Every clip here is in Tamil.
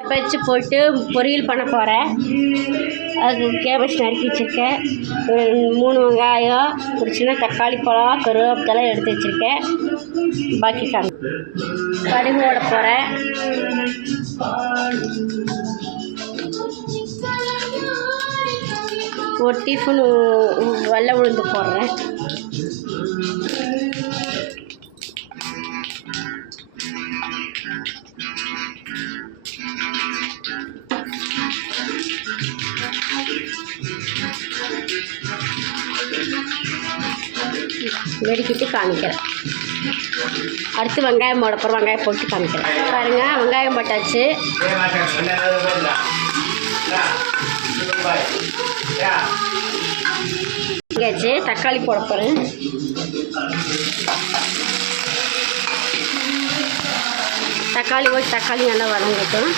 வச்சு போட்டு பொரியல் பண்ண போகிறேன். அதுக்கு கேபேஜ் நறுக்கி வச்சுருக்கேன். 3 வெங்காயம், ஒரு சின்ன தக்காளி பழம், கருவேப்பிலை எடுத்து வச்சுருக்கேன். பாக்கி கடுகு போட போகிறேன். ஒரு டீஸ்பூன் வெள்ளை உளுந்து போடுறேன். வெடிக்கிட்டு காமிக்கிறேன். அடுத்து வெங்காயம் போட போகிறேன். வெங்காயம் போட்டு காமிக்கிறேன். பாருங்கள், வெங்காயம் போட்டாச்சு. இங்கேயாச்சு தக்காளி போட போகிறேன். தக்காளி போட்டு தக்காளி நல்லா வதங்கட்டும்.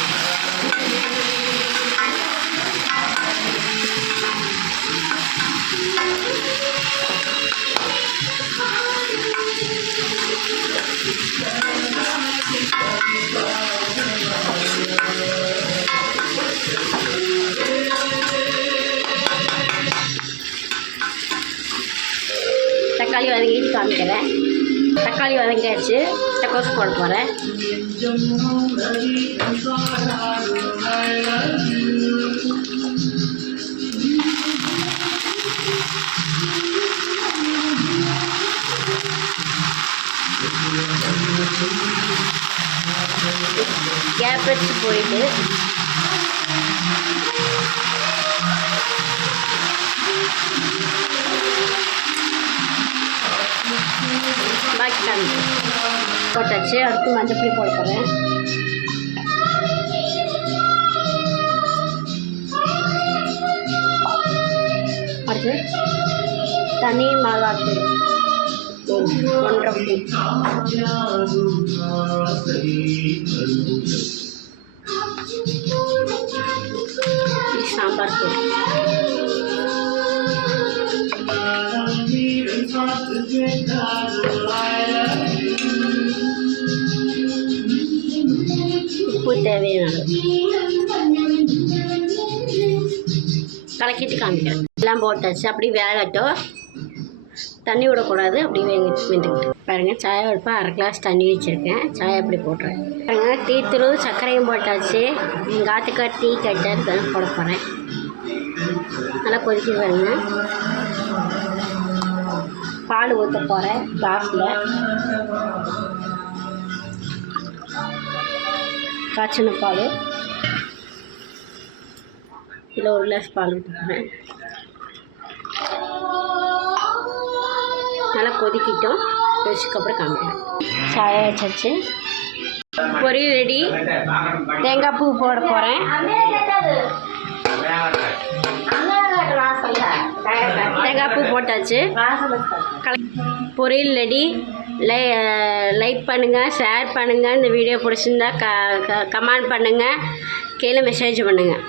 தக்காளி வதங்கிட்டு காமிக்கிறேன். தக்காளி வதங்கியாச்சு. முட்டைக்கோஸ் போட போகிறேன். கேபேஜ் போயிட்டு பாக்கி போட்டாச்சு. அடுத்து மஞ்சள் போட போகிறேன். அடுத்து தனி மிளகாத்தூள் 1.5 சாம்பார் தூள். உப்பு தேவையான கலக்கிட்டு காமிக்கிறேன். எல்லாம் போட்டாச்சு. அப்படி வேகட்டும். தண்ணி விடக்கூடாது. அப்படி வெந்துக்கிட்டு பாருங்கள். சாயை வைப்பா 1/2 கிளாஸ் தண்ணி வச்சுருக்கேன். சாயை அப்படி போட்டுறேன். பாருங்கள், டீ தூள் சர்க்கரையும் போட்டாச்சு. எங்கள் ஆத்துக்கார் டீ கட்டை போட போகிறேன். நல்லா கொதிக்க பாருங்க. பால் ஊற்ற போகிறேன் கிளாஸில். காய்ச்சின பால் இதில் 1 கிளாஸ் பால் ஊற்ற போகிறேன். நல்லா கொதிக்கிட்டோம். கொதிச்சதுக்கப்புறம் காமிக்கிறேன். சாயை வச்சாச்சு. பொரியல் ரெடி. தேங்காய் பூ போட போகிறேன். தேங்காய் பூ போட்டாச்சு. பொரியல் ரெடி. லைக் பண்ணுங்கள், ஷேர் பண்ணுங்கள். இந்த வீடியோ பிடிச்சிருந்தா கமெண்ட் பண்ணுங்கள், கீழே மெசேஜ் பண்ணுங்கள்.